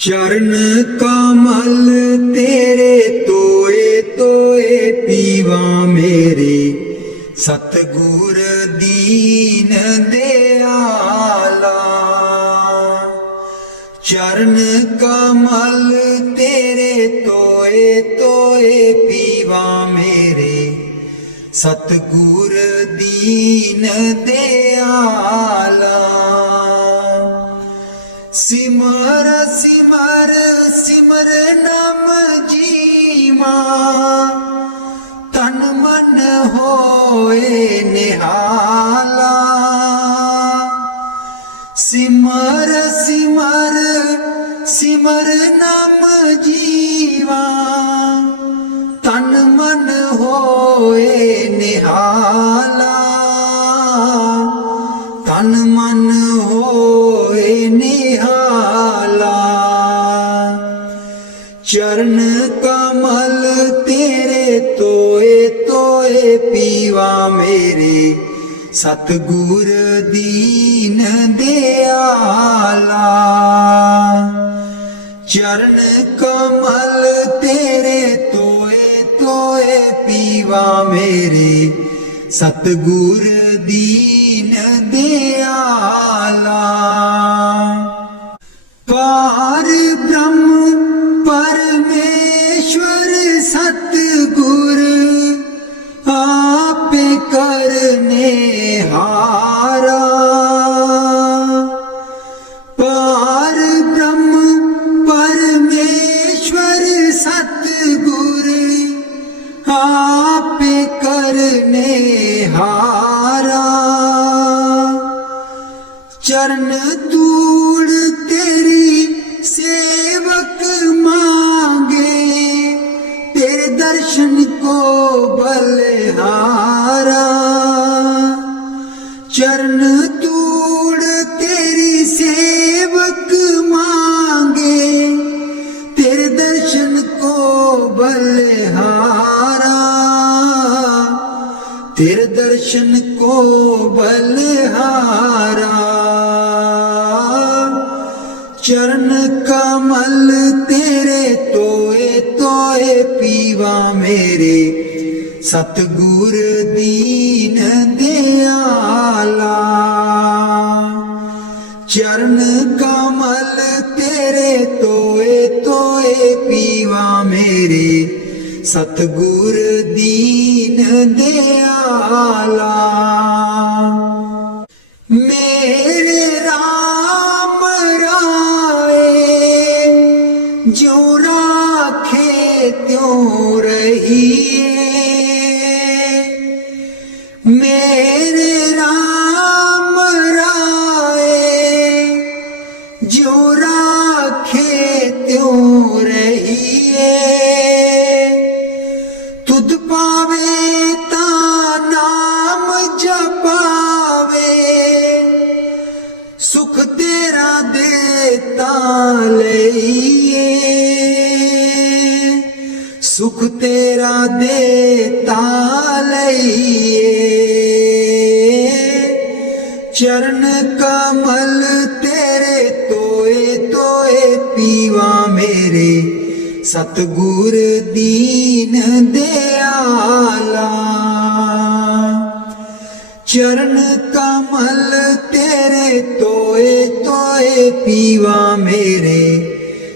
चरण कमल तेरे तोए तोए पीवा मेरे, सतगुर दीन दयाला। चरण कमल तेरे तोए तोए पीवा मेरे, सतगुर दीन दयाला। सिमर सिमर सिमर नाम जीवा, तन मन होए निहाला। सिमर सिमर सिमर नाम जीवा, तन मन होए निहाला। तन मन होए निहाला। चरण कमल तेरे तोए तोए पीवा मेरे, सतगुर दीन दयाला। चरण कमल तेरे तोए तोए पीवा मेरे, सतगुर दीन दयाला। पार ब्रह्म परमेश्वर सतगुर, आपे करने हारा। पार ब्रह्म परमेश्वर सतगुर, आपे करने हारा। चरण धूड़ तेरी सेवक मांगे, तेरे दर्शन को बलिहारा। चरण धूड़ तेरी सेवक मांगे, तेरे दर्शन को बलिहारा। तेरे दर्शन को बलिहारा। चरण कमल तेरे तोए तोए पीवा मेरे, सतगुर दीन दयाला। चरण कमल तेरे तोए तोए पीवा मेरे, सतगुर दीन दयाला। मेरे राम राए, जो राखे त्यों रहिए। मेरे राम राए, जो राखे त्यों रहिए। तुध पावे ता नाम जपावे, सुख तेरा देता लइए। सुख तेरा देता लइए। चरण कमल तेरे तोए तोए पीवा मेरे, सतगुर दीन दयाला। चरण कमल तेरे तोए तोए पीवा मेरे,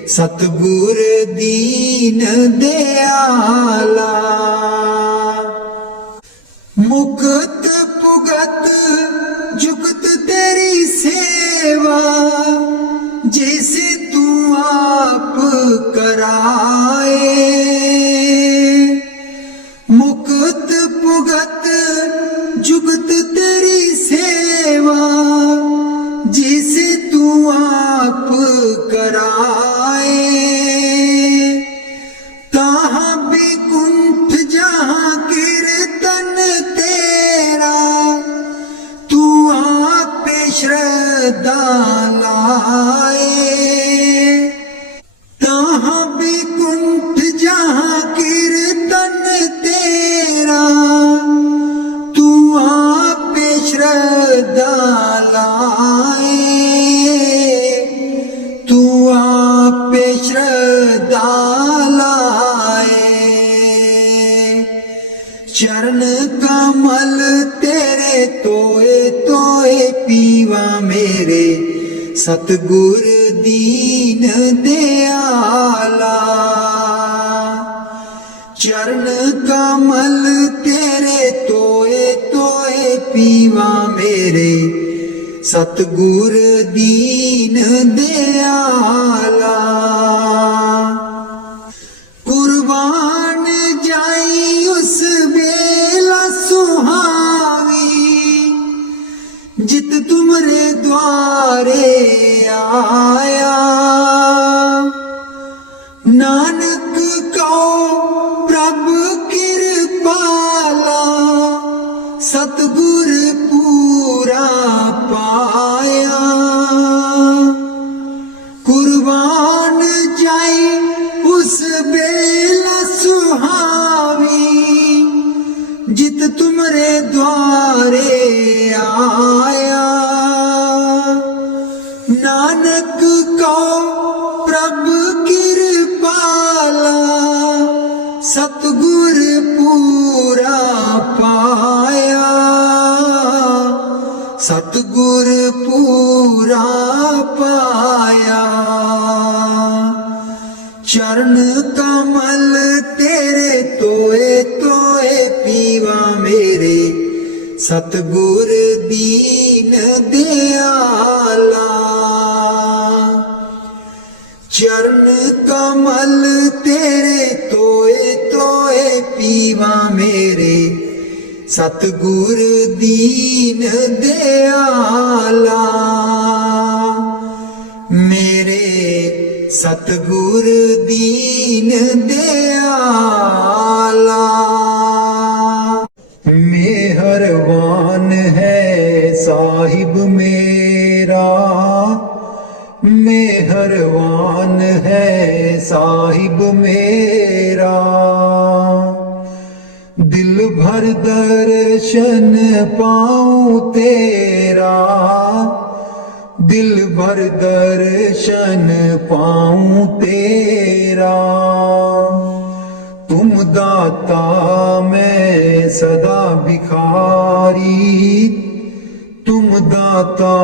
सतगुर दीन दयाला। मुकत पुगत जुगत तेरी सेवा, जैसे तू आप कराए। मुकत पुगत जुगत तेरी सेवा, जैसे तू आप कराए। तहाँ विकुंठ जहाँ कीर्तन तेरा, तू आप पे श्रद्धा लाए। तहाँ विकुंठ जहाँ कीर्तन तेरा, तू आप पे श्रद्धा लाए। तू पे श्रद्धा लाए, चरण कमल तेरे तोए तोए पीवा मेरे सतगुर दीन दयाला। चरण कमल तेरे तोए तोए पीवा मेरे सतगुर दीन दयाला। कुर्बान जाई उस बेला सुहावी, जित तुमरे द्वारे आया। नानक को प्रभु कृपाला, सतगुर पूरा पाया। कुर्बान जाई उस बेला सुहावी, जित तुमरे द्वारे आया। नानक को प्रभु कृपाला, सतगुर पूरा पाया। सतगुर पूरा पाया। चरण कमल तेरे तोए तोए पीवा मेरे सतगुर दीन दयाला। चरण कमल तेरे तोए तोए पीवा मेरे सतगुर दीन दयाला। मेरे सतगुर दीन दयाला। मेहरबान है साहिब मेरा, मेहरबान है साहिब मेरा। दिल भर दर्शन पाऊं तेरा, दिल भर दर्शन पाऊं तेरा। तुम दाता मैं सदा भिखारी, तुम दाता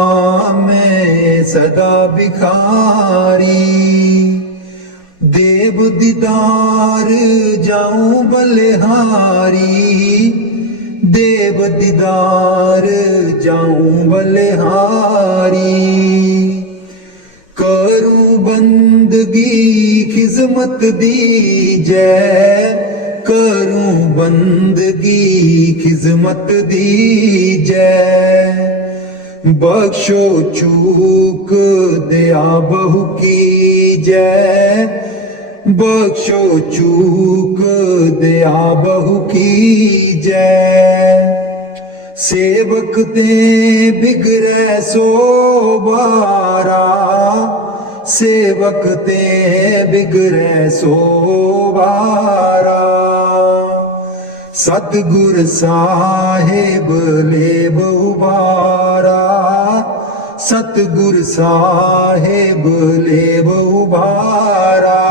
मैं सदा भिखारी। देव दीदार जाऊं बलिहारी, देव दीदार जाऊं बलिहारी। करूं बंदगी खिजमत दीजै, करूं बंदगी खिजमत दीजै। बख्शो चूक दया बहु कीजै, बख्शो चूक दया बहु कीजै। सेवक ते बिगड़ै सो बारा, सेवक ते बिगड़ै सो बारा। सतगुर साहिब लेब उबारा, सतगुर साहिब लेब उबारा।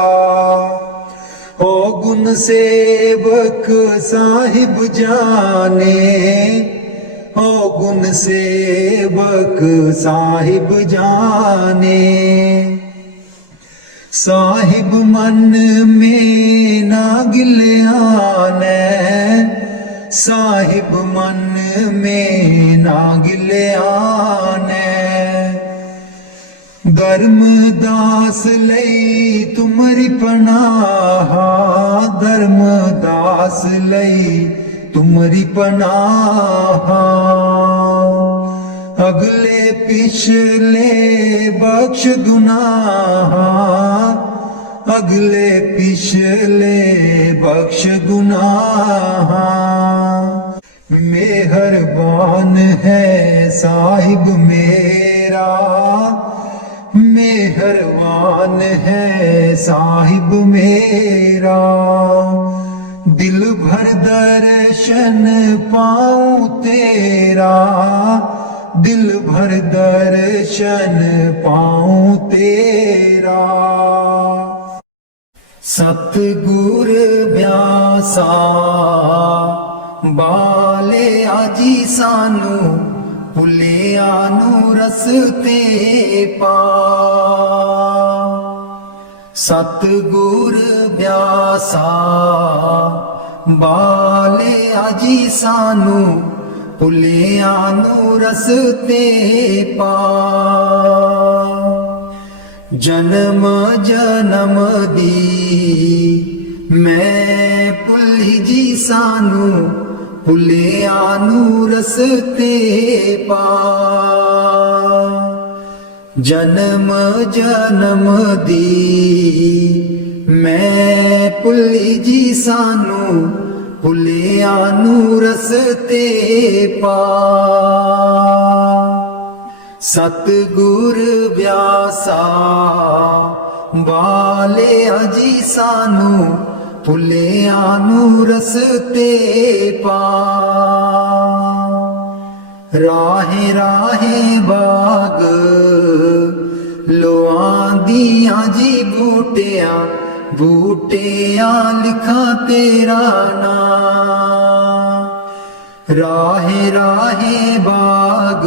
हो गुण सेवक साहिब जाने, हो गुण सेवक साहिब जाने। साहिब मन में ना गिलिया ने, साहिब मन में ना गिलिया ने। धर्मदास लई तुमरी पनाहा, धर्मदास लई तुमरी पनाहा। अगले पिछले बख्श गुनाहा, अगले पिछले बख्श गुनाहा। मेहरबान है साहिब मेरा, मेहरबान है साहिब मेरा। दिल भर दर्शन पाऊं तेरा, दिल भर दर्शन पाऊं तेरा। ਸਤਿਗੁਰ ਬਿਆਸਾ ਬਾਲਿਆ ਜੀ ਸਾਨੂੰ, ਭੁੱਲਿਆ ਨੂੰ ਰਸਤੇ ਪਾ। ਸਤਿਗੁਰ ਬਿਆਸਾ ਬਾਲਿਆ ਜੀ ਸਾਨੂੰ, ਭੁੱਲਿਆ ਨੂੰ ਰਸਤੇ ਪਾ। ਜਨਮ ਜਨਮ ਦੀ ਮੈਂ ਭੁੱਲੀ ਜੀ ਸਾਨੂੰ, ਭੁੱਲਿਆ ਨੂੰ ਰਸਤੇ ਪਾ। ਜਨਮ ਜਨਮ ਦੀ ਮੈਂ ਭੁੱਲੀ ਜੀ ਸਾਨੂੰ, ਭੁੱਲਿਆ ਨੂੰ ਰਸਤੇ ਪਾ। ਸਤਿਗੁਰ ਬਿਆਸਾ ਬਾਲਿਆ ਜੀ ਸਾਨੂੰ, ਭੁੱਲਿਆ ਨੂੰ ਰਸਤੇ ਪਾ। ਰਾਹੇ ਰਾਹੇ ਬਾਗ ਲੋਆਂਦੀਆਂ ਜੀ ਬੂਟਿਆਂ, ਬੂਟਿਆਂ ਲਿਖਾਂ ਤੇਰਾ ਨਾਂ। ਰਾਹੇ ਰਾਹੇ ਬਾਗ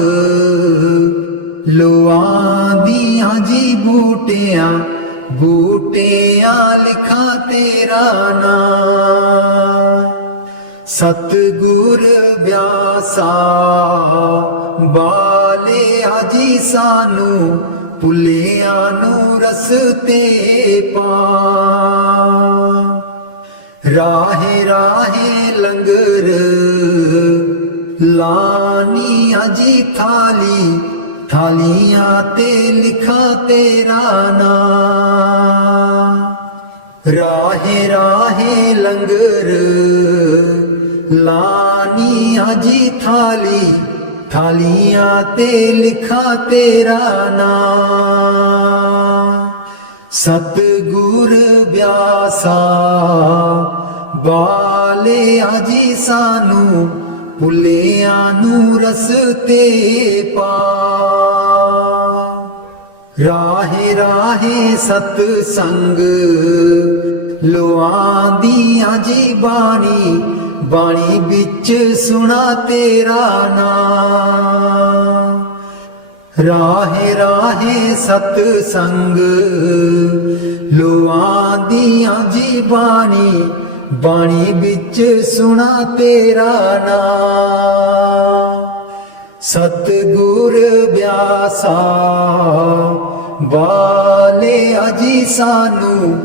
ਲੋਆਂਦੀਆਂ ਜੀ ਬੂਟਿਆਂ, ਬੂਟਿਆਂ ਲਿਖਾਂ ਤੇਰਾ ਨਾਂ। ਸਤਿਗੁਰ ਬਿਆਸਾ ਬਾਲਿਆ ਜੀ ਸਾਨੂੰ, ਭੁੱਲਿਆ ਨੂੰ ਰਸਤੇ ਪਾ। ਰਾਹੇ ਰਾਹੇ ਲੰਗਰ ਲਾਨੀਆਂ ਜੀ ਥਾਲੀ, ਥਾਲੀਆਂ ਤੇ ਲਿਖਾਂ ਤੇਰਾ ਨਾਂ। ਰਾਹੇ ਰਾਹੇ ਲੰਗਰ ਲਾਨੀਆਂ ਜੀ ਥਾਲੀ, ਥਾਲੀਆਂ ਤੇ ਲਿਖਾਂ ਤੇਰਾ ਨਾਂ। ਸਤਿਗੁਰ ਬਿਆਸਾ ਬਾਲਿਆ ਜੀ ਸਾਨੂੰ, ਭੁੱਲਿਆ ਨੂੰ ਰਸਤੇ ਪਾ। ਰਾਹੇ ਰਾਹੇ ਸਤ ਸੰਗ ਲੋਆਂਦੀਆਂ ਜੀ ਬਾਣੀ, ਬਾਣੀ ਵਿੱਚ ਸੁਣਾ ਤੇਰਾ ਨਾਂ। ਰਾਹੇ ਰਾਹੇ ਸਤ ਸੰਗ ਲੋਆਂਦੀਆਂ ਜੀ ਬਾਣੀ, ਬਾਣੀ ਵਿੱਚ ਸੁਣਾ ਤੇਰਾ ਨਾਂ। ਸਤਿਗੁਰ ਬਿਆਸਾ ਬਾਲਿਆ ਜੀ ਸਾਨੂੰ,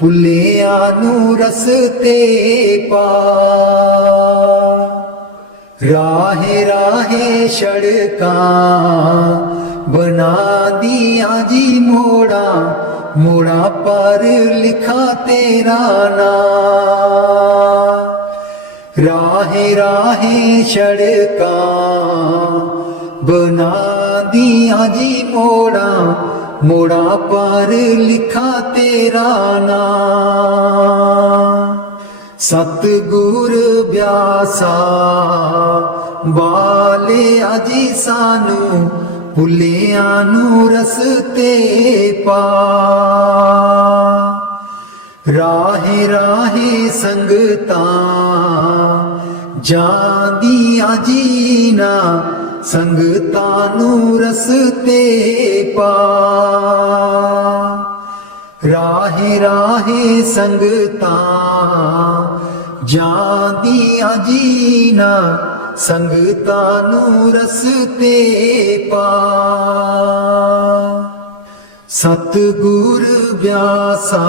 ਭੁੱਲਿਆ ਨੂੰ ਰਸਤੇ ਪਾ। ਰਾਹੇ ਰਾਹੇ ਸੜਕਾਂ ਬਣਾ ਦੀਆਂ ਜੀ ਮੋੜਾਂ, ਮੋੜਾਂ ਪਰ ਲਿਖਾ ਤੇਰਾ ਨਾਂ। ਰਾਹੇ ਰਾਹੇ ਸੜਕਾਂ ਬਣਾ ਦੀਆਂ ਜੀ ਮੋੜਾਂ, ਮੋੜਾਂ ਪਰ ਲਿਖਾ ਤੇਰਾ ਨਾਂ। ਸਤਿਗੁਰ ਬਿਆਸਾ ਬਾਲਿਆ ਜੀ ਸਾਨੂੰ, ਭੁੱਲਿਆ ਨੂੰ ਰਸਤੇ ਪਾ। ਰਾਹੇ ਰਾਹੇ ਸੰਗਤਾਂ ਜਾਂਦੀਆਂ ਜੀ ਨਾ, ਸੰਗਤਾਂ ਨੂੰ ਰਸਤੇ ਪਾ। ਰਾਹੇ ਰਾਹੇ ਸੰਗਤਾਂ ਜਾਂਦੀਆਂ ਜੀ ਨਾ, ਸੰਗਤਾਂ ਨੂੰ ਰਸਤੇ ਪਾ। ਸਤਿਗੁਰ ਬਿਆਸਾ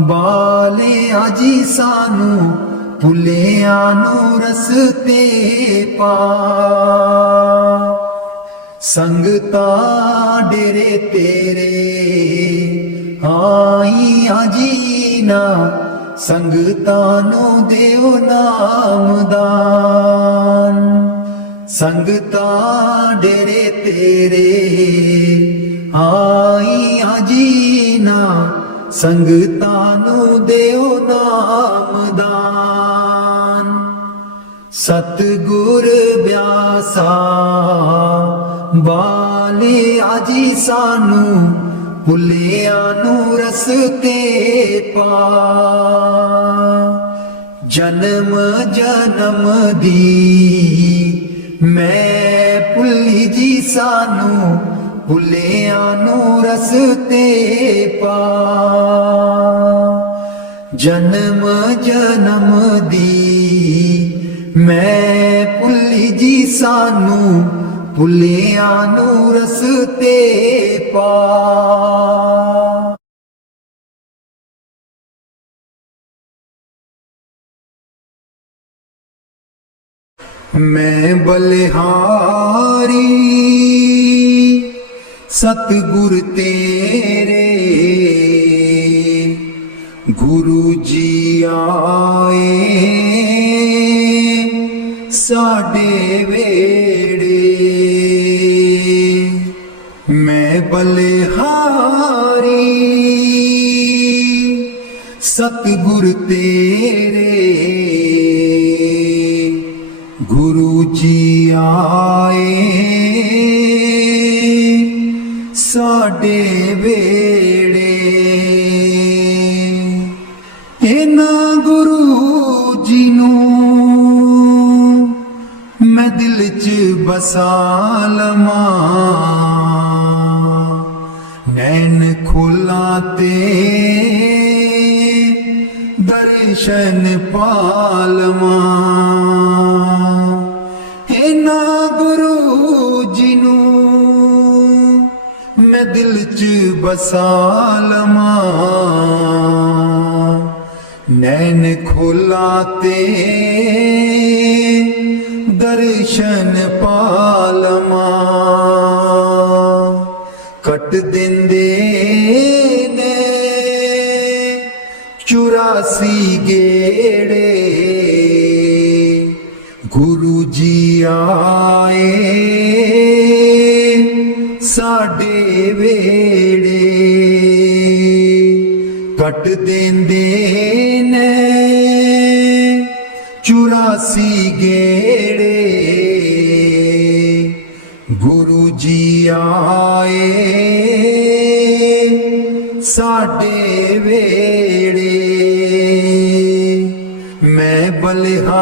ਬਾਲਿਆ ਜੀ ਸਾਨੂੰ, ਭੁੱਲਿਆ ਨੂੰ ਰਸਤੇ ਪਾ। ਸੰਗਤਾਂ ਡੇਰੇ ਤੇਰੇ ਆਈਆਂ ਜੀ ਨਾ, ਸੰਗਤਾਂ ਨੂੰ ਦਿਓ ਨਾਮਦਾਨ। ਸੰਗਤਾਂ ਡੇਰੇ ਤੇਰੇ ਆਈਆਂ ਜੀ ਨਾ, ਸੰਗਤਾਂ ਨੂੰ ਦਿਓ ਨਾਮਦਾਨ। ਸਤਿਗੁਰ ਬਿਆਸਾ ਬਾਲਿਆ ਜੀ ਸਾਨੂੰ, ਭੁੱਲਿਆਂ ਨੂੰ ਰਸਤੇ ਪਾ ਜਨਮ ਜਨਮ ਦੀ ਮੈਂ ਭੁੱਲੀ ਜੀ ਸਾਨੂੰ ਭੁੱਲਿਆਂ ਨੂੰ ਰਸਤੇ ਪਾ ਜਨਮ ਜਨਮ ਦੀ ਮੈਂ ਭੁੱਲੀ ਜੀ ਸਾਨੂੰ ਭੁੱਲਿਆਂ ਨੂੰ ਰਸਤੇ ਪਾ ਮੈਂ ਬਲਿਹਾਰੀ ਸਤਿਗੁਰ ਤੇਰੇ ਗੁਰੂ ਜੀ ਆਏ ਸਾਡੇ ਵੇੜੇ ਮੈਂ ਬਲਿਹਾਰੀ ਸਤਿਗੁਰ ਤੇਰੇ ਗੁਰੂ ਜੀ ਆਏ ਸਾਡੇ ਵੇੜੇ ਇਹਨਾਂ ਗੁਰੂ ਜੀ ਨੂੰ ਮੈਂ ਦਿਲ 'ਚ ਬਸਾ ਲਵਾਂ ਨੈਣ ਖੋਲਾਂ ਤੇ ਦਰਸ਼ਨ ਪਾ ਲਵਾਂ ਇਹਨਾਂ ਗੁਰੂ ਜੀ ਨੂੰ ਮੈਂ ਦਿਲ 'ਚ ਬਸਾ ਲਵਾਂ ਨੈਣ ਖੋਲਾਂ ਤੇ ਦਰਸ਼ਨ ਪਾ ਲਵਾਂ ਕੱਟ ਦਿੰਦੇ ਨੇ 84 ਗੇੜੇ ਗੁਰੂ ਜੀ ਆਏ ਸਾਡੇ ਵੇੜੇ ਕੱਟ ਦਿੰਦੇ ਨੇ 84 ਗੇੜੇ ਗੁਰੂ ਜੀ ਆਏ ਸਾਡੇ ਵੇੜੇ ਮੈਂ ਬਲਿਹਾਰੀ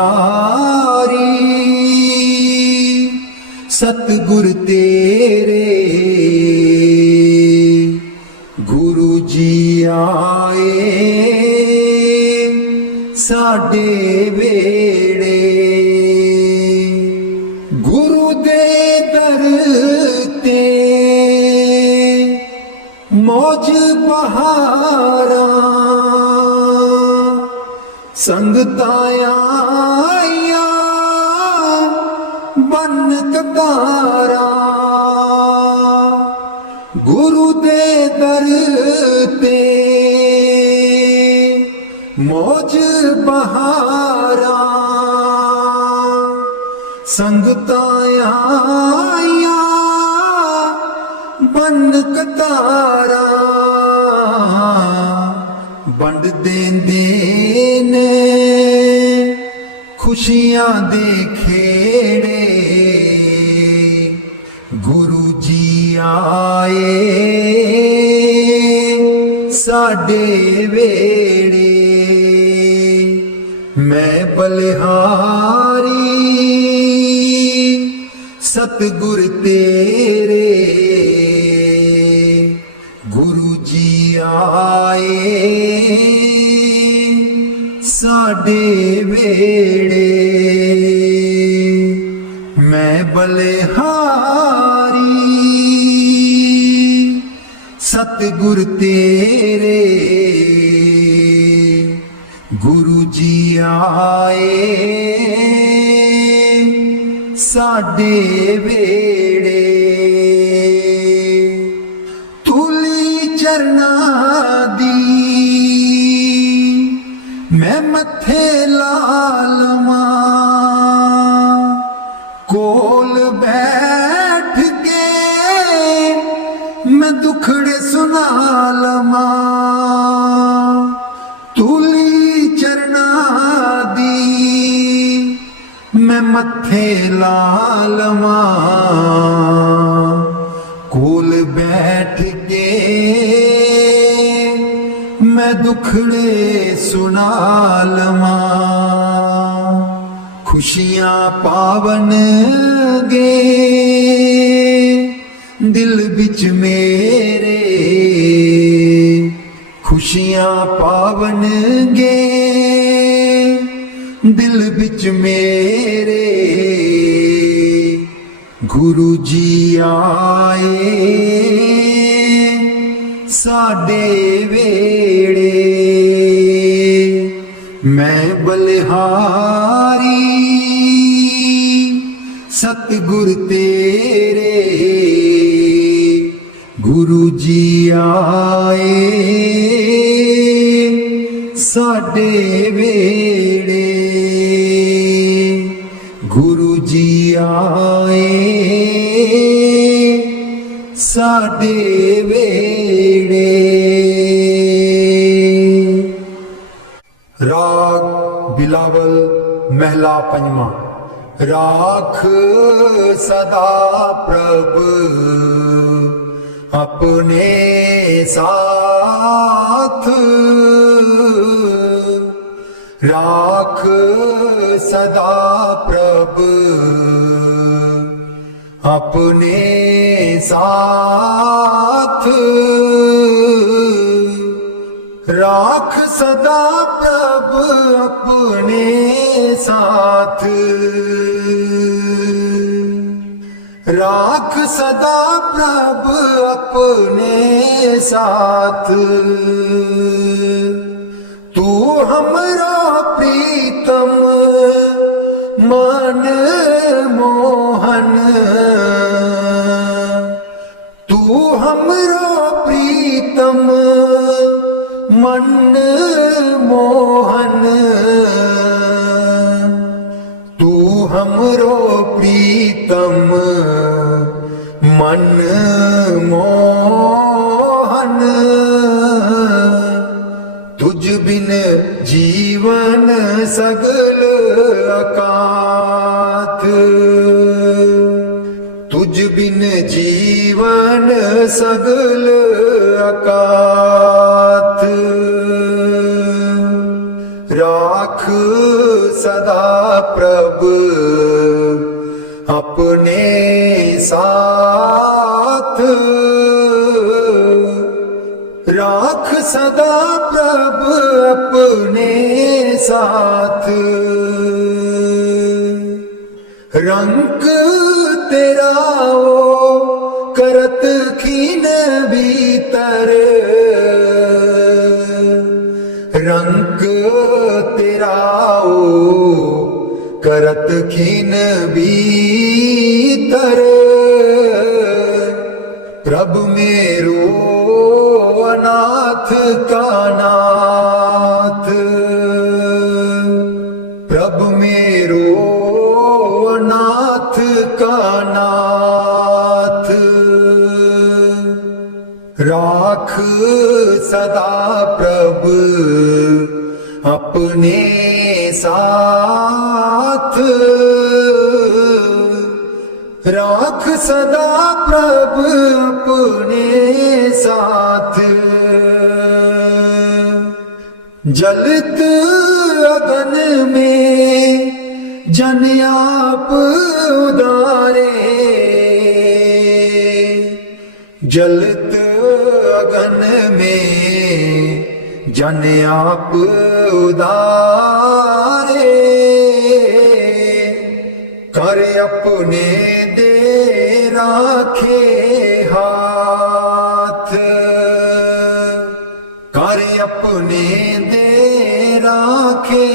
ਸਤਿਗੁਰ ਤੇਰੇ ਗੁਰੂ ਜੀ ਆਏ ਸਾਡੇ ਵੇੜੇ ਗੁਰੂ ਦੇ ਦਰ ਤੇ ਮੌਜ ਬਹਾਰਾਂ ਸੰਗਤਾਂ ਆਈਆਂ ਬਨ ਕਤਾਰਾਂ ਗੁਰੂ ਦੇ ਦਰ ਤੇ ਮੌਜ ਬਹਾਰਾਂ ਸੰਗਤਾਂ ਆਈਆਂ ਬਨ ਕਤਾਰਾਂ ਵੰਡ ਦਿੰਦੇ ਨੇ ਖੁਸ਼ੀਆਂ ਦੇ ਖੇੜੇ ਗੁਰੂ ਜੀ ਆਏ ਸਾਡੇ ਵੇੜੇ ਮੈਂ ਬਲਿਹਾਰੀ ਸਤਿਗੁਰ ਤੇਰੇ ਗੁਰੂ ਜੀ ਆਏ ਸਾਡੇ ਵੇੜੇ ਮੈਂ ਬਲਿਹਾਰੀ ਸਤਿਗੁਰ ਤੇਰੇ ਗੁਰੂ ਜੀ ਆਏ ਸਾਡੇ ਵੇੜੇ ਤੁਲੀ ਚਰਨਾਂ ਦੀ ਮੈਂ ਮੱਥੇ ਲਾ ਲਵਾਂ ਕੋਲ ਬੈਠ ਕੇ ਮੈਂ ਦੁਖੜੇ ਸੁਣਾ ਲਵਾਂ ਤੁਲੀ ਚਰਨਾਂ ਦੀ ਮੈਂ ਮੱਥੇ ਲਾ ਲਵਾਂ ਕੋਲ ਬੈਠ ਕੇ मैं दुखड़े सुना लवां खुशियां पावन गे दिल बिच मेरे खुशियां पावन गे दिल बिच मेरे गुरु जी आए साडे वेड़े मैं बलिहारी सतगुर तेरे गुरु जी आए साडे वेड़े गुरु जी आए साडे वेड़े। राग बिलावल महला पंजवा। राख सदा प्रभ अपने साथ राख सदा प्रभ अपने साथ राख सदा प्रभ अपने साथ राख सदा प्रभ अपने साथ तू हमरा प्रीतम मन मोहन तू हमरा प्रीतम मन मोहन तू हमरो प्रीतम मन मोहन तुझ बिन जीवन सगल अकाथ तुझ बिन जीवन सगल अकाथ राख सदा प्रभ अपने साथ राख सदा प्रभ अपने साथ रंग तेरा ओ करत खीन भीतर रंग तेरा ओ करत खीन भीतर प्रभु मेरो अनाथ का नाथ प्रभु मेरो अनाथ का नाथ राख सदा प्रभु अपने साथ राख सदा प्रभु अपने साथ जलत अगन में जन आप उदारे जलत अगन में जन आप उदारे कर अपने दे राखे हाथ कर अपने दे राखे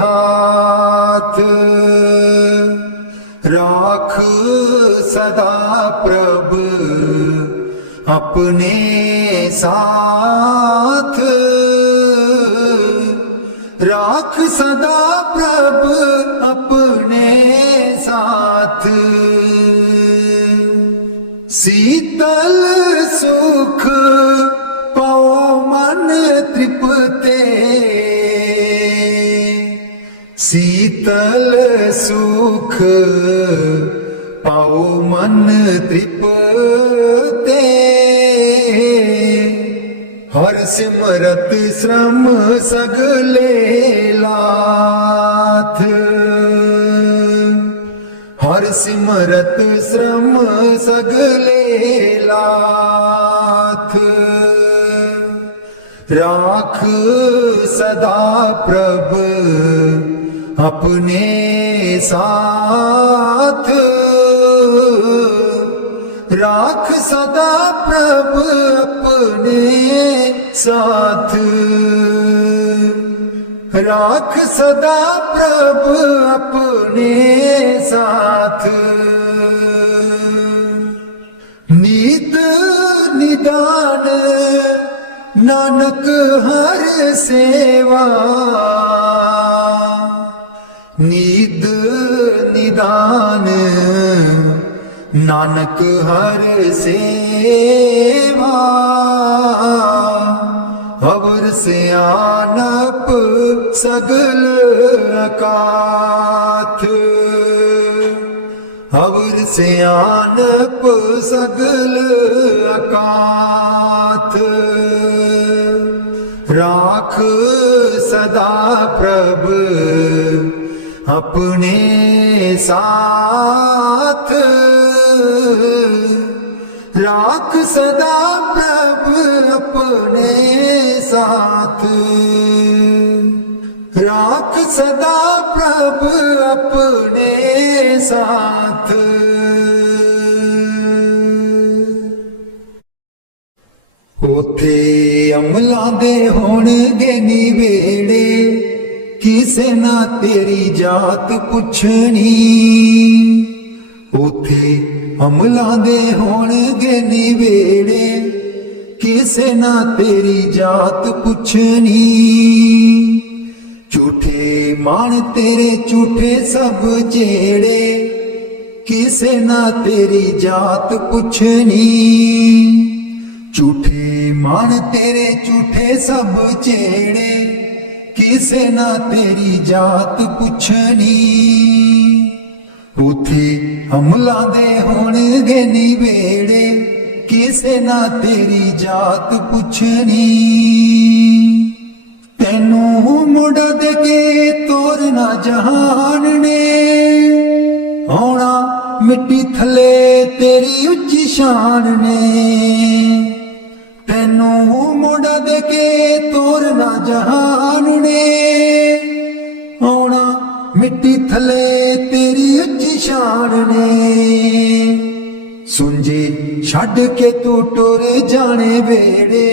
हाथ राख सदा प्रभु अपने साथ राख सदा प्रभु अपने साथ शीतल सुख पाओ मन तृप्ते शीतल सुख पाओ मन तृप्ते हर सिमरत श्रम सगले लाथ, हर सिमरत श्रम सगले लाथ। राख सदा प्रभ अपने साथ, राख सदा प्रभ अपने साथ, राख सदा प्रभ अपने साथ। नीत निदान नानक हर सेवा, नीद निदान नानक हर सेवा। अवर सियानप सगल अकाथ, अवर सियानप सगल अकाथ। राख सदा प्रभ अपने साथ, राख सदा प्रभ अपने साथ, राख सदा प्रभ अपने साथ। उथे अमलां दे होणगे निवेड़े, किसे ना तेरी जात पुछनी। उथे अमलां दे होणगे निवेड़े, किसे ना तेरी जात पुछनी। झूठे मान तेरे झूठे सब जेड़े, किसे ना तेरी जात पुछनी। झूठे मान तेरे झूठे सब जेड़े, किसे ना तेरी जात पुछनी। उथे अमलां दे होणगे निवेड़े, किसे ना तेरी जात पुछनी। तैनू मुड़ दे के तोरना जहान ने, आउणा मिट्टी थले तेरी उच्ची शान ने। तैनू मुड़ दे के तोरना जहान ने, आउणा मिट्टी थले तेरी उच्ची शान ने। सुंजे छड़ के तू टुर जाने वेड़े,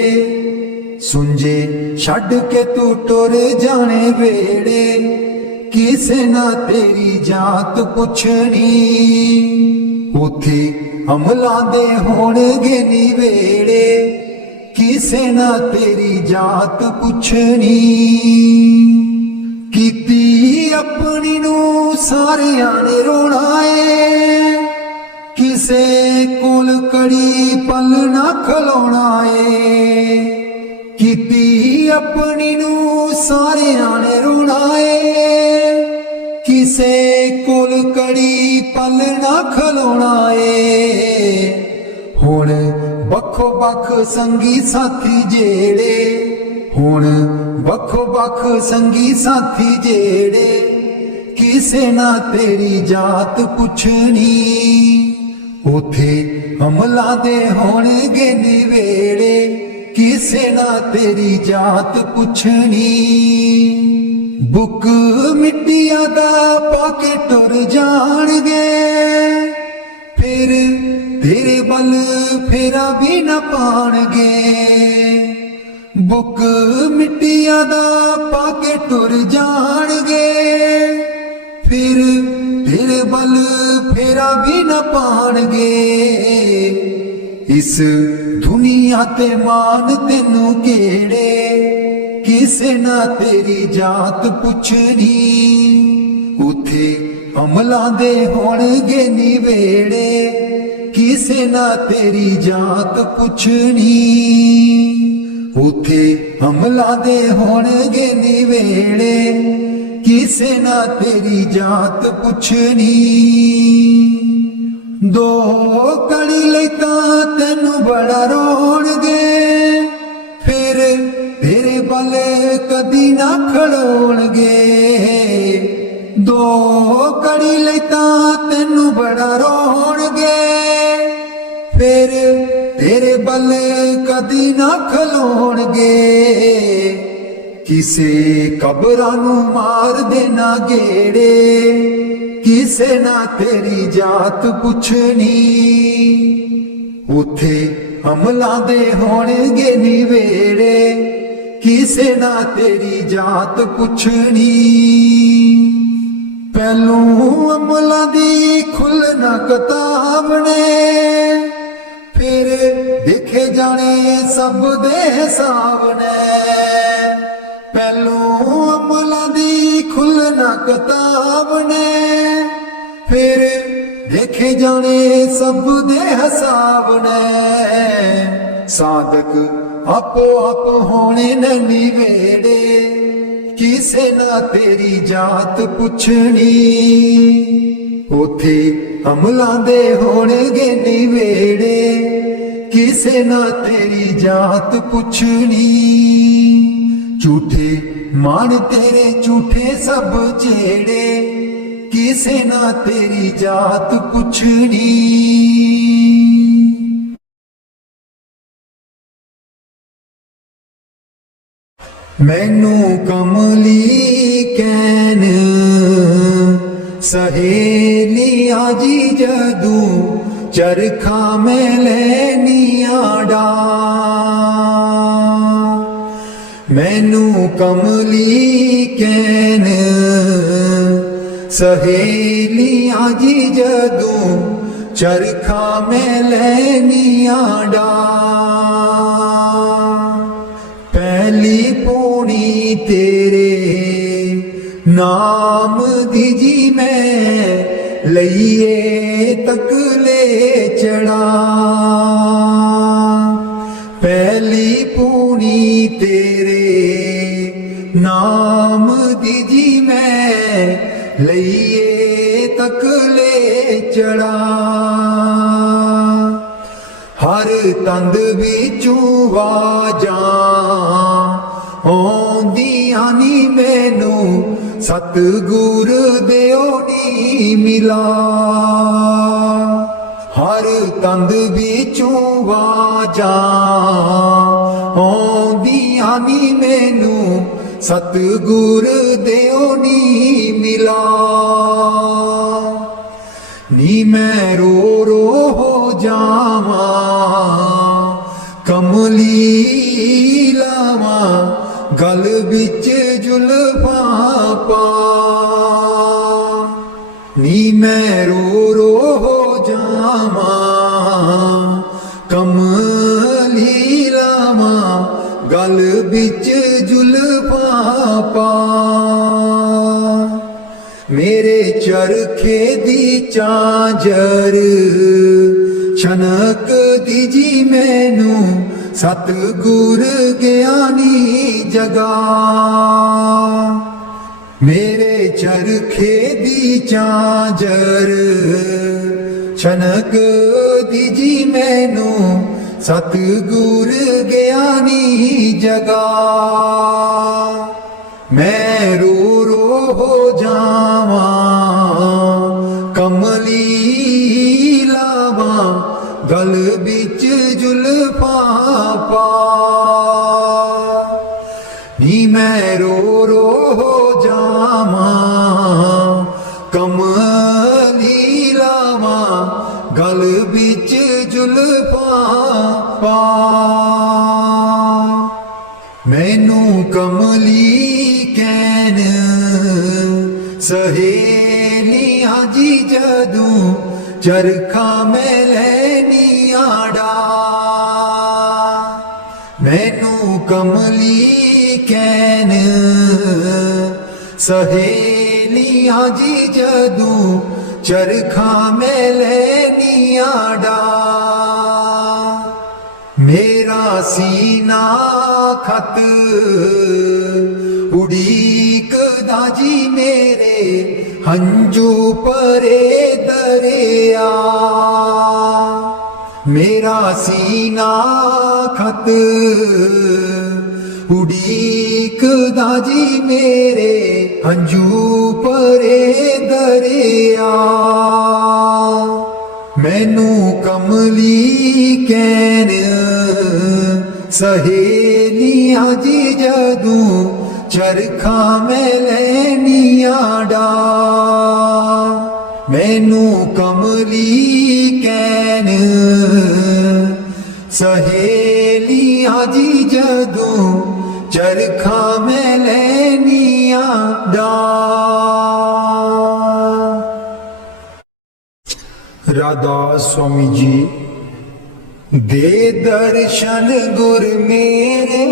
सुंजे छड़ के तू टुर जाने वेड़े, किसे ना तेरी जात पुछनी। उथे अमलां दे होणगे निवेड़े, किसे ना तेरी जात पुछनी। कीती अपनी नू सारियां ने रोना है, किसे कोल कड़ी पल ना खलोना है। कीती अपनी नू सारियां ने रोना है, किसे कोल कड़ी पल ना खलोना है। हुण बखो बख संगी साथी जेड़े, हुण बखो बख संगी साथी जेड़े, किसे ना तेरी जात पुछनी। उथे अमलां दे होणगे निवेड़े, किसे ना तेरी जात पुछनी। बुक मिट्टिया दा पाके टुर जाणगे, फिर तेरे बल फेरा भी न पाणगे। बुक मिट्टिया दा पाके टुर जाणगे, फिर तेरे बल फेरा भी न पाणगे। इस दुनिया ते मान तेनू केड़े, किसे ना तेरी जात पुछनी। उथे अमलां दे होणगे निवेड़े, किसे ना तेरी जात पुछनी। उथे अमलां दे होणगे निवेड़े, किसे ना तेरी जात पुछनी। दो कड़ी लई तां तैनू बड़ा रोणगे, फिर तेरे बल कदी ना खड़ोणगे दो कड़ी लई तां तैनू बड़ा रोणगे फिर तेरे बल कदी ना खलोणगे किसे कबरां नूं मार देना गेड़े किसे ना तेरी जात पुछनी उथे अमलां दे होणगे निवेड़े किसे ना तेरी जात पुछनी पहलू अमलां दी खुलना किताब ने फिर देखे जाने सब दे हिसाब ने पहलू अमलां दी खुलना किताब ने फिर देखे जाने सब दे हिसाब ने साधक आपो आप होने न निवेड़े किसे ना तेरी जात पुछनी उथे अमलां दे होणगे निवेड़े किसे ना तेरी जात पुछनी झूठे मान तेरे झूठे सब जेड़े किसे ना तेरी जात पुछनी मैनू कमली कैन सहेलियां जी जदू चरखा में लैनिया डा मैनू कमली कैन सहेलियां जी जदू चरखा में लैनिया डा पहली पूनी तेरे नाम दी जी मैं लइए तकले चढ़ा पहली पूनी तेरे नाम दी जी मैं लइए तकले चढ़ा हर तंद विचों वाजां आउंदियां नी मैनू सतगुर देओ नी मिला हर तंद विचों वाजां आउंदियां नी मैनू सतगुर देओ नी मिला नी मैं रो रो हो जावा कमली लावा गल बिच जुल्फा पा नी मैं रो रो हो जावा कमली लावा गल बिच जुल्फा पा मेरे चरखे दी चांजर छनक दी जी मैनू सतगुर ज्ञानी जगा मेरे चरखे दी चांजर छनक दी जी मैनू सतगुर ज्ञानी जगा मैं रो रो हो जावा कमली लावा गल बिच जुल्फा पा नी मैं रो रो हो जावा कमली लावा गल बिच जुल्फा पा मैनू कमली कैन सहेलियां जी जदू चरखा में लैनिया डा मैनू कमली कैन सहेलियां जी जदू चरखा में लैनिया डा मेरा सीना खत उड़ीक दाजी मेरे हंजू परे दरिया मेरा सीना खत उड़ीकदा जी मेरे हंझू भरे दरिया मैनू कमली कहन सहेलियां जी जदूं चरखा मैं लैनिया डा मैनू कमली कहन सहेलियां जी जदूं चरखा मैं लैनिया डा। राधा स्वामी जी दे दर्शन गुर मेरे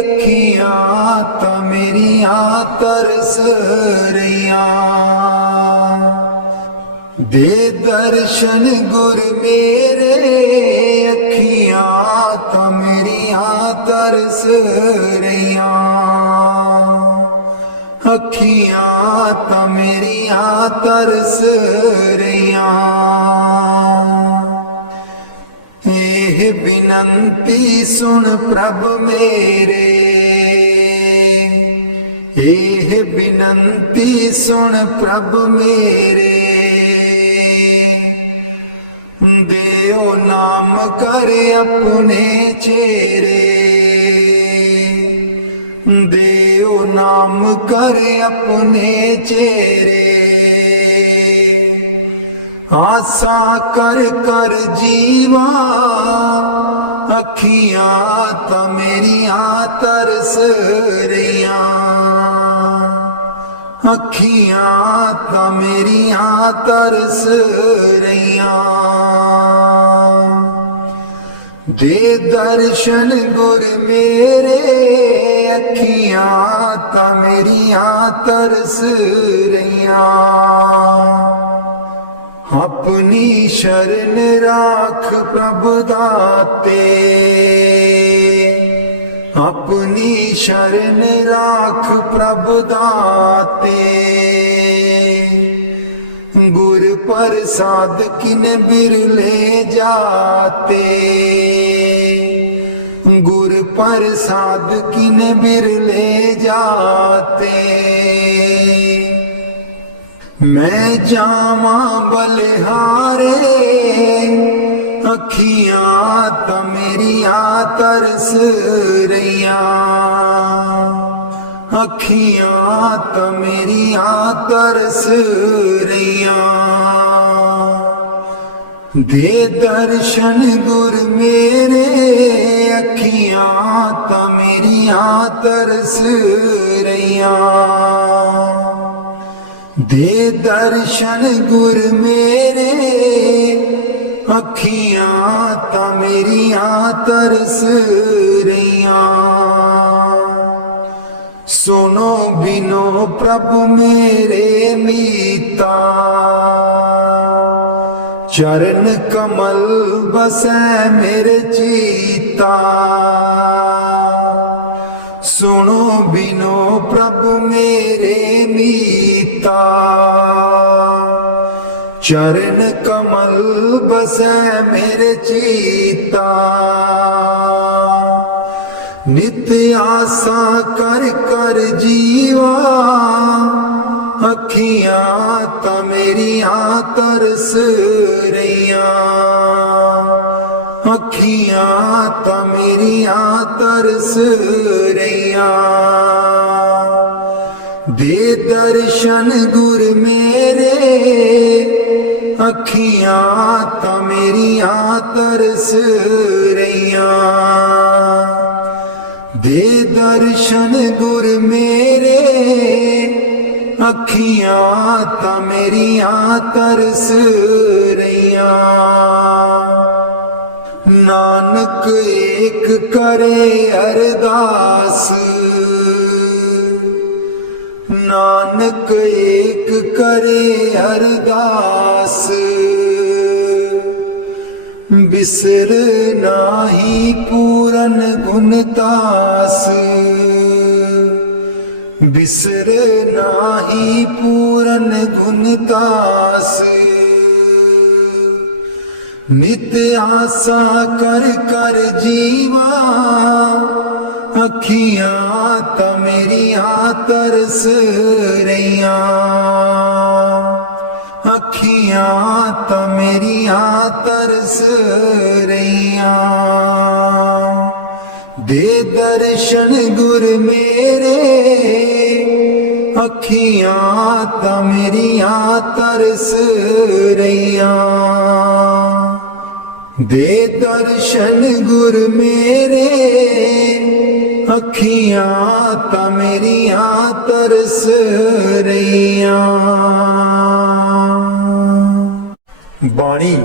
अखियां ता मेरियां तरस रहियां दे दर्शन गुर मेरे अखियां ता मेरियां तरस रहियां अखियां ता मेरियां तरस रहियां एह बिनंती सुन प्रभ मेरे एह बिनंती सुन प्रभ मेरे देओ नाम कर अपने चेरे देओ नाम कर अपने चेरे आसा कर कर जीवा अखियां ता मेरियां तरस रहियां अखियां ता मेरियां तरस रहियां दे दर्शन गुर मेरे अखियां ता मेरियां तरस रहियां अपनी शरण राख प्रभु दाते अपनी शरण राख प्रभु दाते गुर प्रसाद किन बिरले जाते गुर प्रसाद किन बिरले जाते मैं जावा बलिहारे अखियां ता मेरियां तरस रहियां अखियां ता मेरियां तरस रहियां दे दर्शन गुर मेरे अखियां ता मेरियां तरस रहियां दे दर्शन गुर मेरे अखियां ता मेरियां तरस रहियां सुनो बिनो प्रभु मेरे मीता चरण कमल बसै मेरे चीता सुनो बिनो प्रभु मेरे मीता चरण कमल बसै मेरे चीता नित्य आसा कर कर जीवा अखियां ता मेरियां तरस रहियां अखियां ता मेरियां तरस रहियां दे दर्शन गुर मेरे अखियां ता मेरियां तरस रहियां दे दर्शन गुर मेरे अखियां ता मेरियां तरस रहियां नानक एक करे अरदास नानक एक करे अरदास बिसर नाही पूरन गुणतास बिसर नाही पूरन गुणतास नित्य आसा कर कर जीवा अखियां तां मेरियां तरस रहियां, अखियां तां मेरियां तरस रहियां। दे दर्शन गुर मेरे, अखियां तां मेरियां तरस रहियां। दे दर्शन गुर मेरे, अखियां तां मेरियां तरस रहियां। बाणी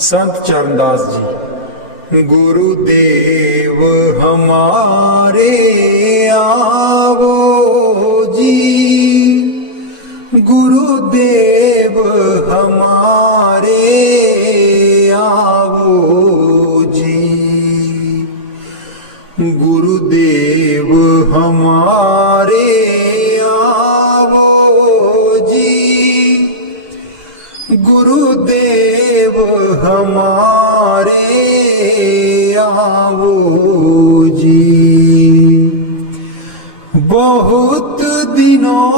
संत चरणदास जी। गुरुदेव हमारे आवो जी, गुरुदेव हमारे आवो जी, गुरुदेव हमारे आवो जी, गुरुदेव हमारे आवो जी। बहुत दिनों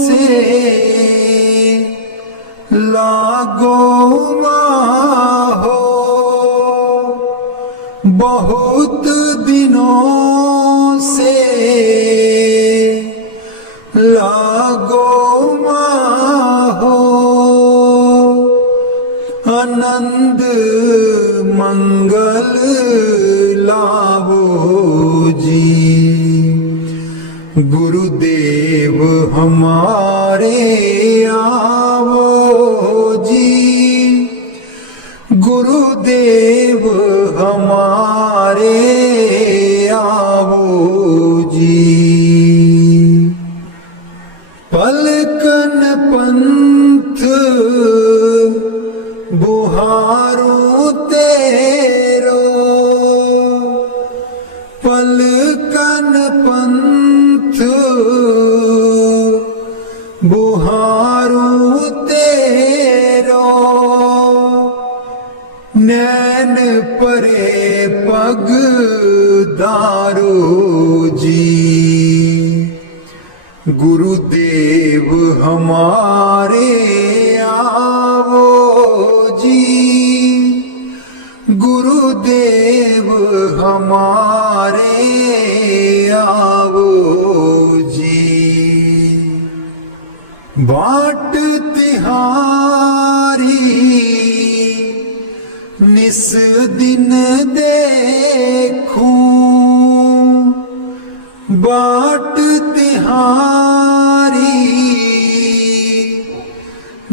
से लागो हो, बहुत दिनों से लागो हो। आनंद मंगल लावो जी, गुरुदेव हमारे आवो जी, गुरुदेव हमारे आवो जी। पलकन पंथ बुहारू तेरो, पलकन पंथ बुहारू तेरो। नैन परे पग दारो जी, गुरुदेव हमारे आवो जी, गुरुदेव हमारे आवो जी। बाट तिहारी निस दिन देखूं, बाट तिहारी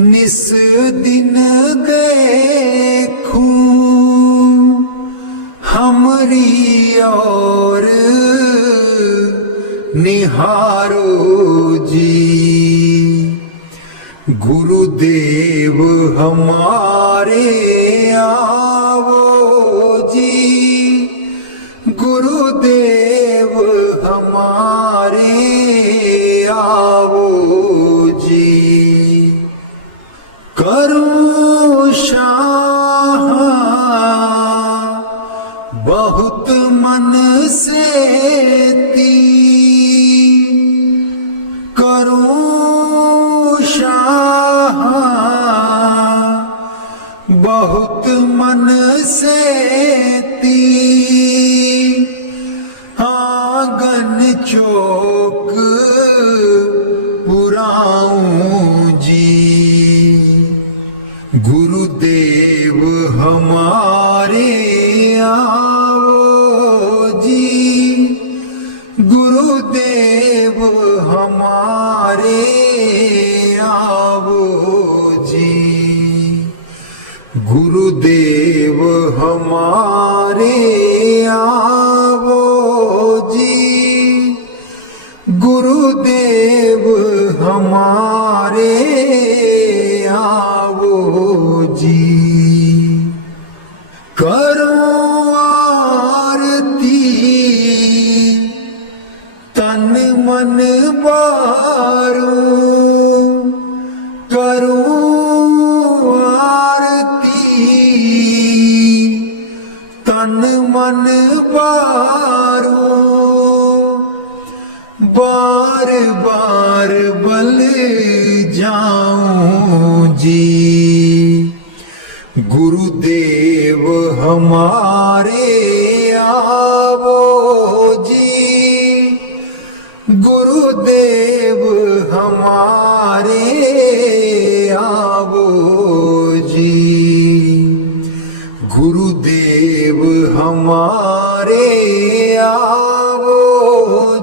निस दिन देखूं। हमरी और निहारो जी, गुरुदेव हमारे आवो जी, गुरुदेव हमारे आवो जी। करूं शाह बहुत मन से ती, करूं शाह बहुत मन से ती। आंगन चौक पुराऊं जी, गुरुदेव हमारे आवो जी, गुरुदेव हमारे आवो जी, गुरुदेव हमारे आवो जी, गुरुदेव हमारे आवो जी। करो आरती तन मन बारू, करूं आरती तन मन बारू। बार बार बल जाऊं जी। गुरुदेव हमारे आवो जी, गुरुदेव हमारे आवो जी, गुरुदेव हमारे आवो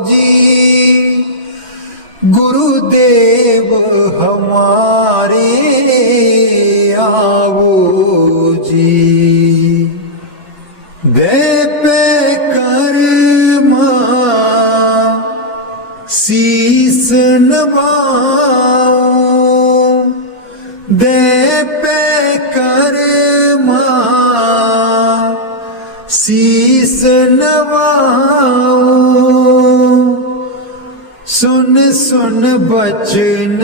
जी, गुरुदेव हमारे आवो जी। दे पे कर्मा शीस नवाओ, दे पे कर्मा शीस नवाओ। सुन सुन बचन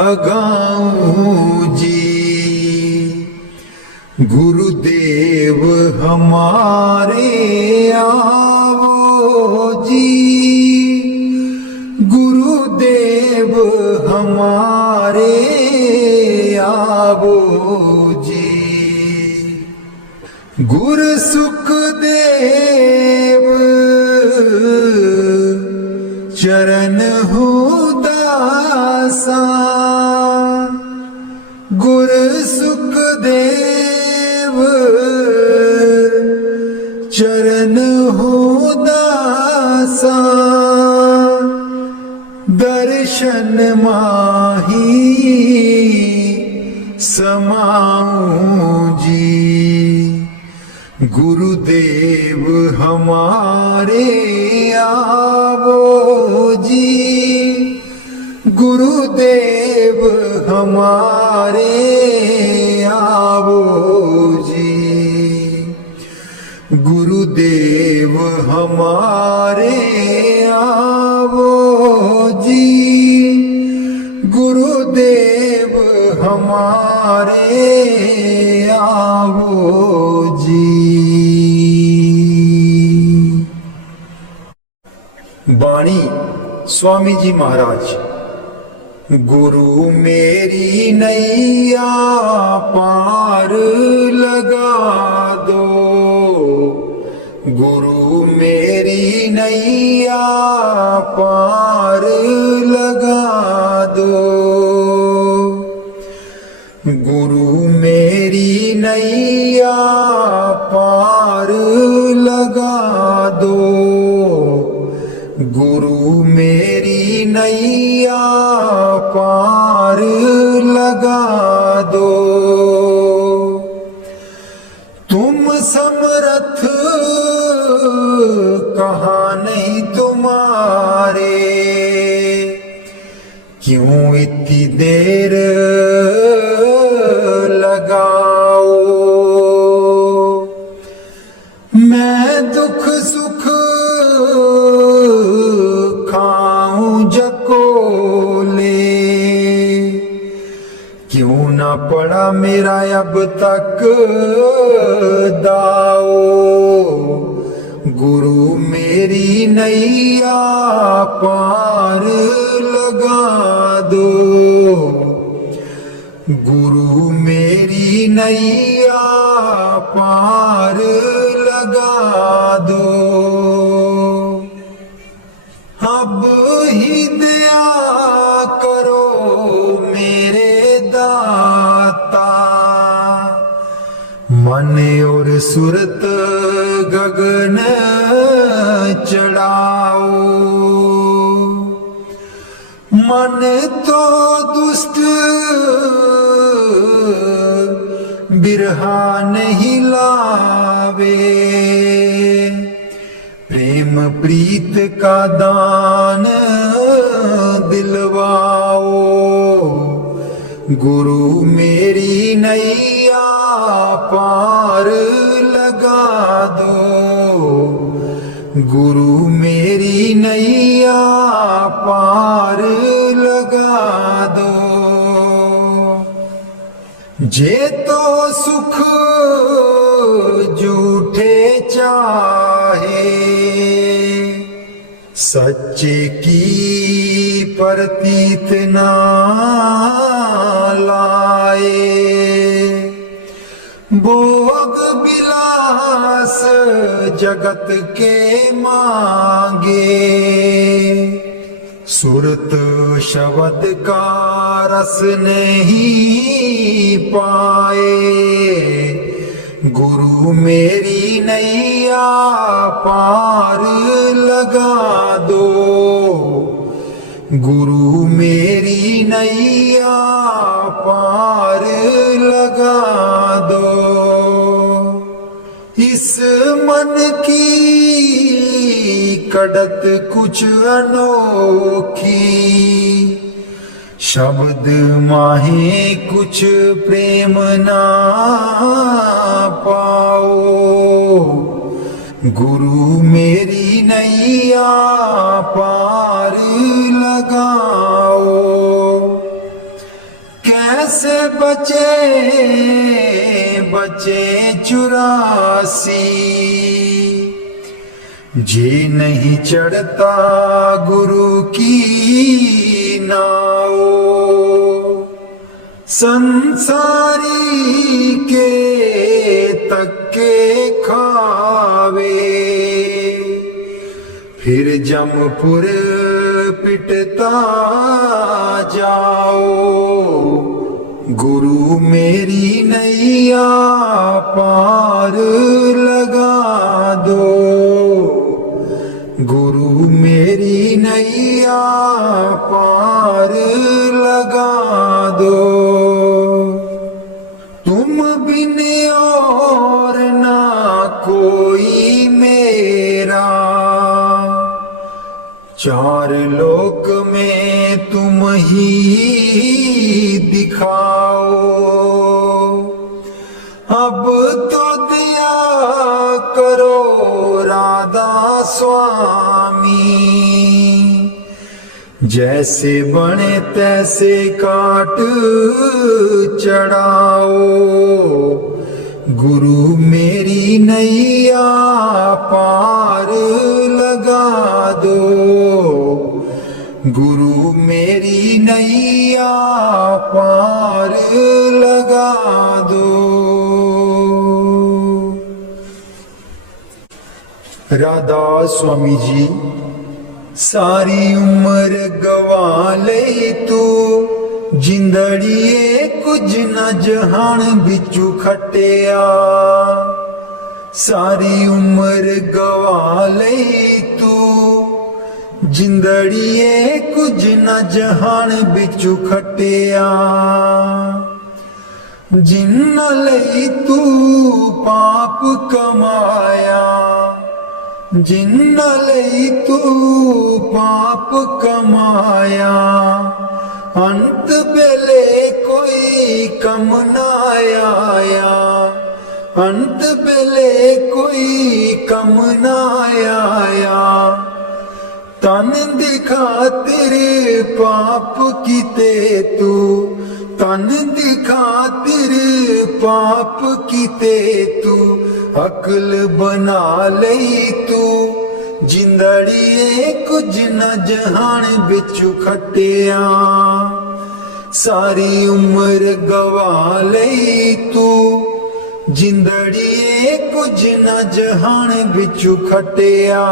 अगाऊं जी। गुरुदेव हमारे आवो जी, गुरुदेव हमारे आवो जी। गुरु सुखदेव चरण हो दासा, गुरु सुखदेव चरण हो दासा। दर्शन माही समाऊं जी। गुरुदेव हमारे आवो जी, गुरुदेव हमारे आवो जी, गुरुदेव हमारे आवो जी, गुरुदेव हमारे आवो जी। बाणी स्वामी जी महाराज। गुरु मेरी नैया पार लगा दो, गुरु मेरी नैया पार लगा दो, गुरु मेरी नैया पार लगा दो, गुरु मेरी नैया पार लगा दो। तुम समर्थ कहाँ नहीं तुम्हारे, क्यों इतनी देर लगाओ। मैं दुख सुख खाऊं जकोले, क्यों ना पड़ा मेरा अब तक दाओ। गुरु मेरी नैया पार लगा दो, गुरु मेरी नैया पार लगा दो। अब ही दया करो मेरे दाता, मन और सुरत गगन चढ़ाओ। मन तो दुष्ट बिरहा नहीं लावे, प्रेम प्रीत का दान दिलवाओ। गुरु मेरी नैया पार लगा दो, गुरु मेरी नैया पार लगा दो। जे तो सुख झूठे चाहे, सच्चे की प्रतीत ना लाए, भोग विलास जगत के मांगे, सुरत शब्द का रस नहीं पाए, गुरु मेरी नैया पार लगा दो, गुरु मेरी नैया पार लगा दो। इस मन की कड़त कुछ अनोखी, शब्द माहे कुछ प्रेम ना पाओ, गुरु मेरी नैया पार लगाओ। कैसे बचे बचे 84, जे नहीं चढ़ता गुरु की नाव, संसारी के तक्के खावे, फिर जमपुर पिटता जाओ, गुरु मेरी नैया पार लगा दो, गुरु मेरी नैया पार लगा दो। तुम बिन और ना कोई मेरा, चार लोक में तुम ही दिखाओ, अब तो दिया करो राधा स्वामी, जैसे बने तैसे काट चढ़ाओ, गुरु मेरी नैया पार लगा दो, गुरु मेरी नैया पार लगा दो। राधा स्वामी जी सारी उम्र गवा ले तू, जिंदड़िए कुछ न जहान बिचू खटिया, सारी उम्र गवा ले तू, जिंदड़िए कुछ न जहान बिचू खटिया, जिन्ना लई तू पाप कमाया, जिन्ना लई तू पाप कमाया, अंत बेले कोई कम ना आया, अंत बेले कोई कम ना आया, तन दिखा तेरे पाप किते तू, तन दिखा तेरे पाप किते तू, अकल बना लई तू, जिंदड़िए कुछ न जहान बिचू खटिया, सारी उम्र गवा लई तू, जिंदड़िए कुछ न जहान बिचू खटिया,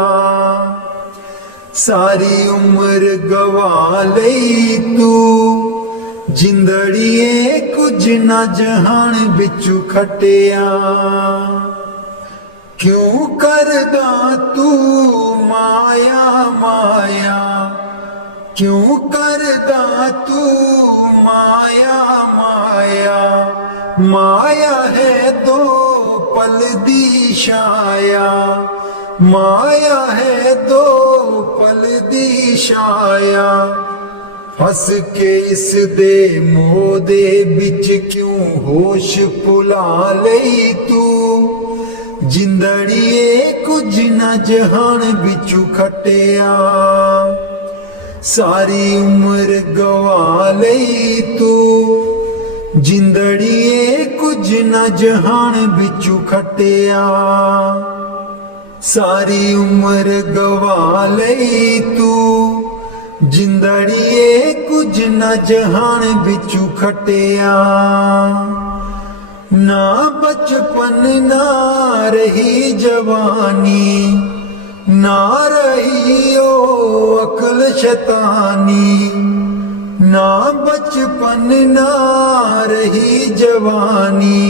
सारी उम्र गवा लई तू, जिंदड़िए कुछ न जहान बिचू खटिया। क्यों करदा तू माया माया, क्यों करदा तू माया माया, माया है दो पल दी छाया, माया है दो पल दी छाया, फस के इस दे मोह दे बिच क्यों होश भुला लई तू, जिंदड़िए कुछ न जहान बिचू खटिया, सारी उम्र गवा लई तू, जिंदड़िए कुछ न जहान बिचू खटिया, सारी उम्र गवा लई तू जिंदड़िए कुछ न जहान बिचू खटिया ना बचपन ना रही जवानी ना रही ओ अकल शैतानी ना बचपन ना रही जवानी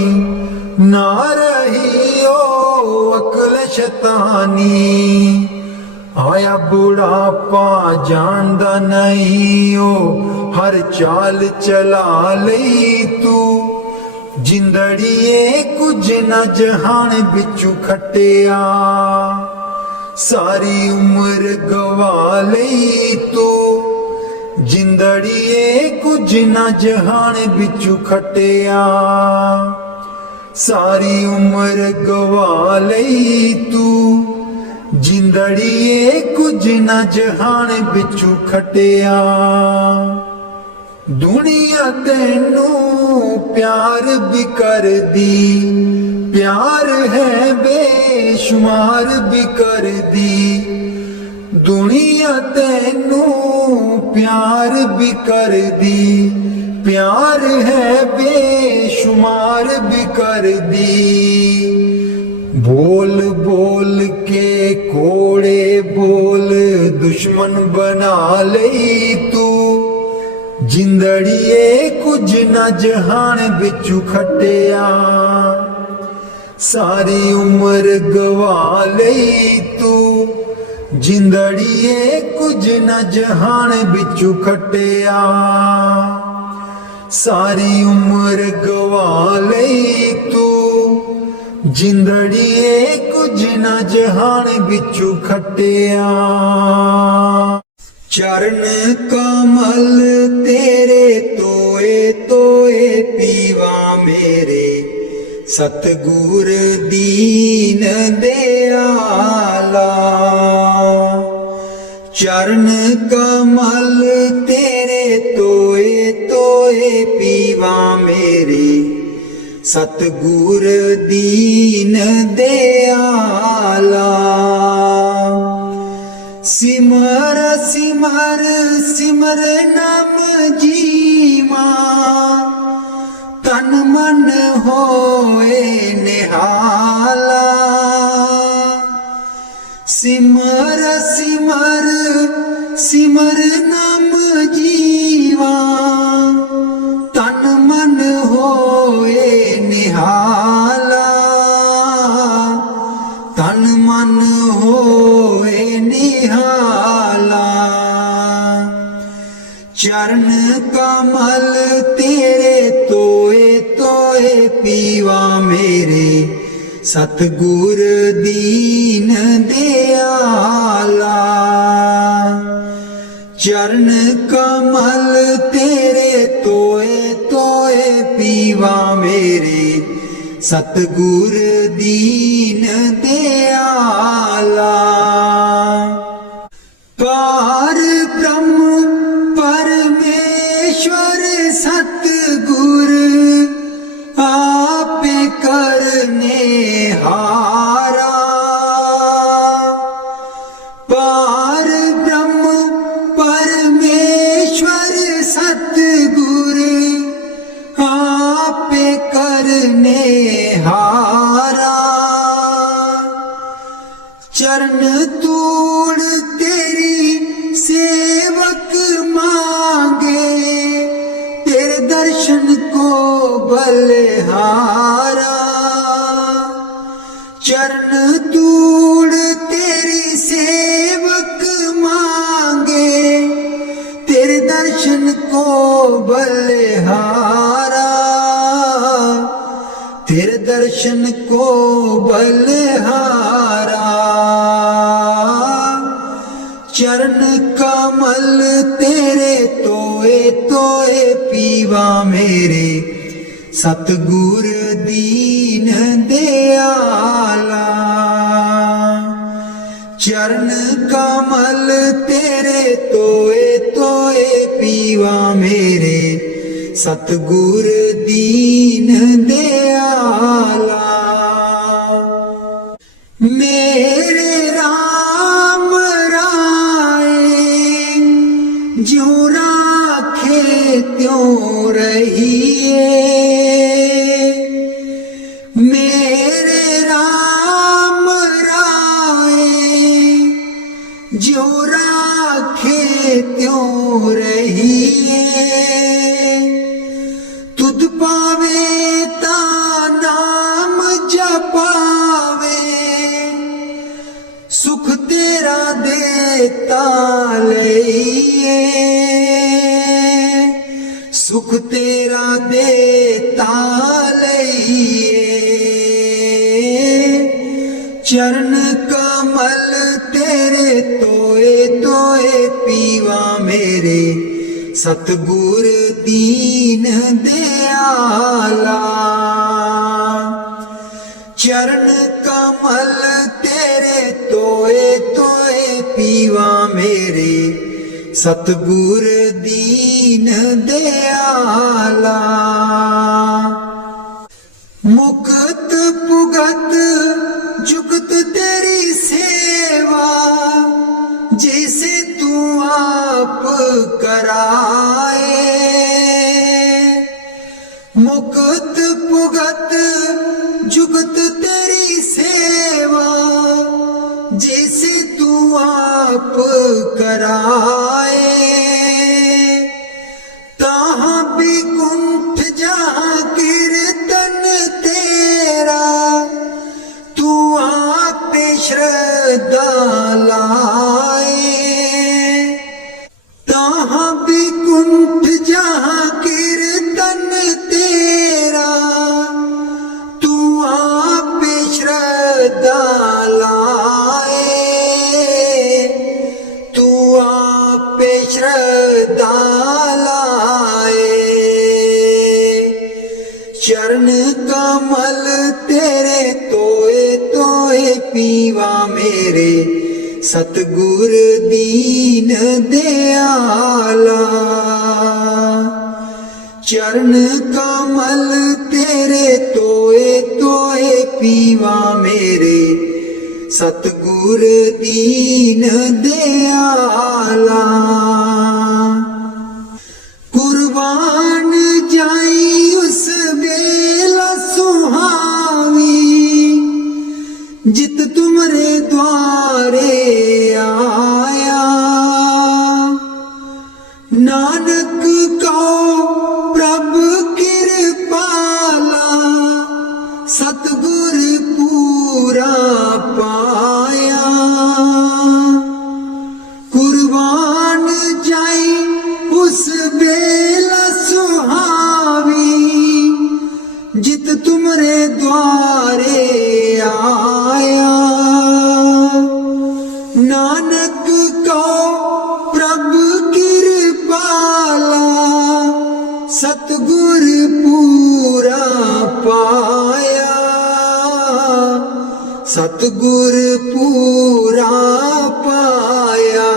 ना रही ओ अकल शैतानी आया बुढ़ापा जानदा नहीं ओ हर चाल चला लई तू जिंदड़िए कुछ न जहान बिचू खटिया सारी उम्र गवा लई तू जिंदड़िए कुछ न जहान बिचू खटिया सारी उम्र गवा लई तू जिंदड़िए कुछ न जहान बिचू खटिया दुनिया तेनू प्यार भी कर दी प्यार है बेशुमार भी कर दी दुनिया तेनू प्यार भी कर दी प्यार है बेशुमार भी कर दी बोल बोल के कोड़े बोल दुश्मन बना लई तू जिंदड़िए कुछ न जहान बिचू खटिया सारी उम्र गवा लई तू जिंदड़िए कुछ न जहान बिचू खटिया सारी उम्र गवा लई तू जिंदड़िए कुछ न जहान बिचू खटिया चरण कमल तेरे तोए तोए पीवा मेरे सतगुर दीन दयाला चरण कमल तेरे तोए तोए पीवा मेरे सतगुर दीन दयाला सिमर सिमर सिमर नाम जीवा तन मन होए निहाला सिमर सिमर सिमर नाम जीवा तन मन होए निहाला तन मन होए निहाला चरण कमल तेरे तोए तोए पीवा मेरे सतगुर दीन दयाला चरण कमल तेरे तोए तोए पीवा मेरे सतगुर दीन दयाला पार ब्रह्म परमेश्वर सतगुर आपे करने हारा पार ब्रह्म परमेश्वर सतगुर आपे करने हारा चरण तूड़ तेरी सेवक मांगे तेरे दर्शन को बलिहारा चरण तूड़ तेरी सेवक मांगे तेरे दर्शन को बलिहारा तेरे दर्शन को बलिहारा चरण कमल तेरे तोए तोए पीवा मेरे सतगुर दीन दयाला चरण कमल तेरे तोए तोए पीवा मेरे सतगुर दीन दयाला मेरे त्यों रहिए, मेरे राम राय जो राखे त्यों रहिए। तुध पावे ता नाम जपावे, सुख तेरा देता लइए, सुख तेरा देता लइए। चरण कमल तेरे तोए तोए पीवा मेरे, सतगुर दीन दयाला। चरण कमल तेरे तोए तोए पीवा मेरे, सतगुर दीन दयाला। मुक्त पुगत जुगत तेरी सेवा, जैसे तू आप कराए। मुक्त पुगत जुगत तेरी सेवा, जैसे तू आप कराए। तहाँ विकुंठ जहाँ कीर्तन तेरा, तू आप श्रद्धा लाए। तहाँ विकुंठ जहाँ कीर्तन तेरा, तू आप श्रद्धा लाए। तू आप श्रद्धा लाए। चरण कमल तेरे तोए तोए पीवा मेरे, सतगुर दीन दयाला। चरण कमल तेरे तोए तोए पीवा मेरे, सतगुर दीन दयाला। कुर्बान जाई उस बेला सुहावी, जित तुमरे द्वारे आया। नानक को प्रभु कृपाला, सतगुर पूरा पाया। कुर्बान जाई उस बेला सुहावी, जित तुमरे द्वारे आया। नानक को प्रभु कृपाला, सतगुर पूरा पाया। सतगुर पूरा पाया।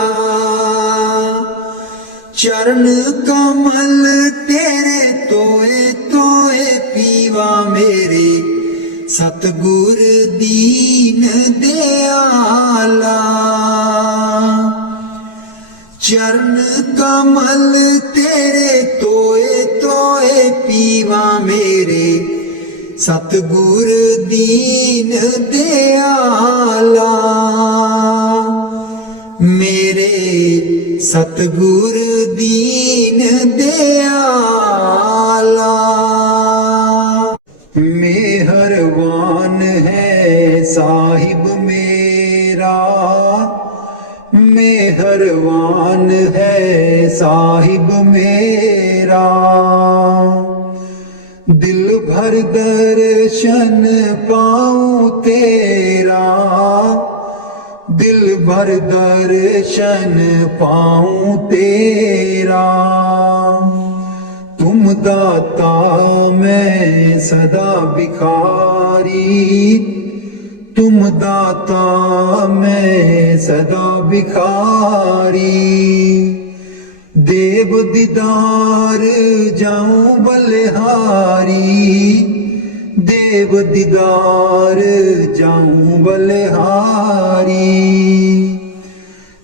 चरण कमल तेरे तोए तोए पीवा मेरे, सतगुर दीन दयाला। चरण कमल तेरे तोए तोए पीवा मेरे, सतगुर दीन दयाला। मेरे सतगुर दीन दयाला। मेहरबान है साहिब मेरा, मेहरबान है साहिब मेरा। दिल भर दर्शन पाऊं तेरा, दिल भर दर्शन पाऊं तेरा। तुम दाता मैं सदा भिखारी, तुम दाता मैं सदा भिखारी। देव दीदार जाऊं बलिहारी, देव दीदार जाऊं बलिहारी।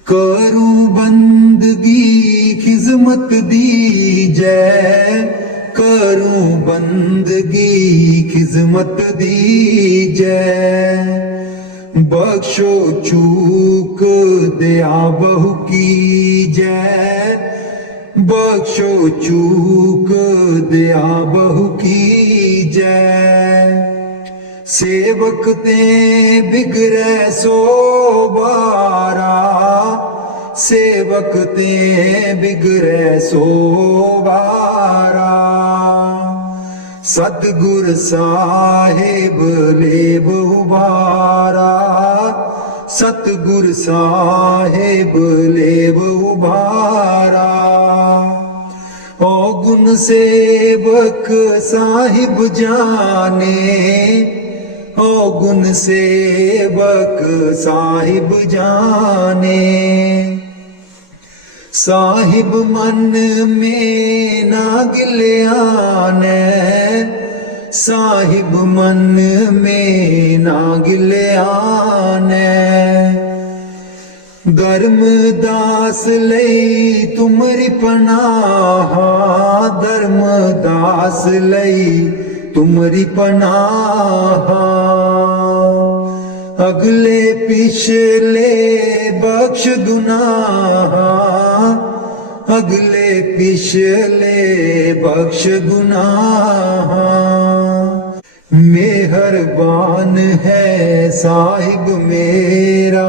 करूं बंदगी खिजमत किस्मत दीजै करूं बंदगी खिजमत दीजै बख्शो चूक दया बहु कीजै बख्शो चूक दया बहु कीजै सेवक ते बिगड़ै सो बारा सेवक ते बिगड़ै सो बारा सतगुर साहिब लेब उबारा सतगुर साहिब लेब उबारा ओ गुण सेवक साहिब जाने ओ गुण सेवक साहिब जाने साहिब मन में ना गिल्याने साहिब मन में ना गिल्याने धर्मदास लई तुमरी पनाह धर्मदास लई तुमरी पनाह अगले पिछले बख्श गुनाह अगले पिछले बख्श गुनाह मेहरबान है साहिब मेरा